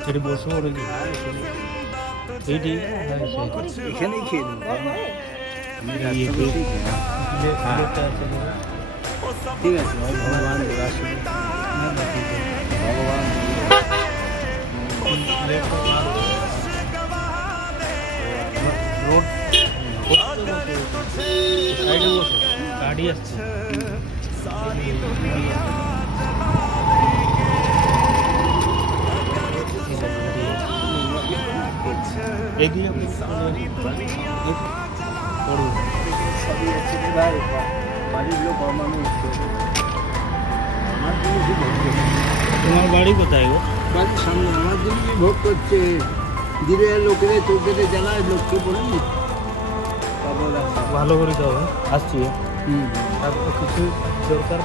এটি বসে পড়ে কি এইটি এখানেই খেয়ে নেবো আমি ইয়ে রাস্তা বসেই খেয়ে নেবো। প্লেটটা আছে ঠিক আছে ভাই, ভগবান দেবে আসলে ভগবান রোড সাইডে বসে গাড়ি আসছে এগিয়ে পড়ুন সবই হচ্ছে যে ভাই বাড়ির লোক অমানুষ আমার জিনিসই ভোগ করছে তোমার বাড়ি কোথায় গো? বাড়ির সামনে আমার জিনিসই ভোগ করছে দিলে লোকেরা চোখেতে জ্বালায় লোককে বলে নি ভালো করে তো হবে আসছি হুম তারপর কিছু দরকার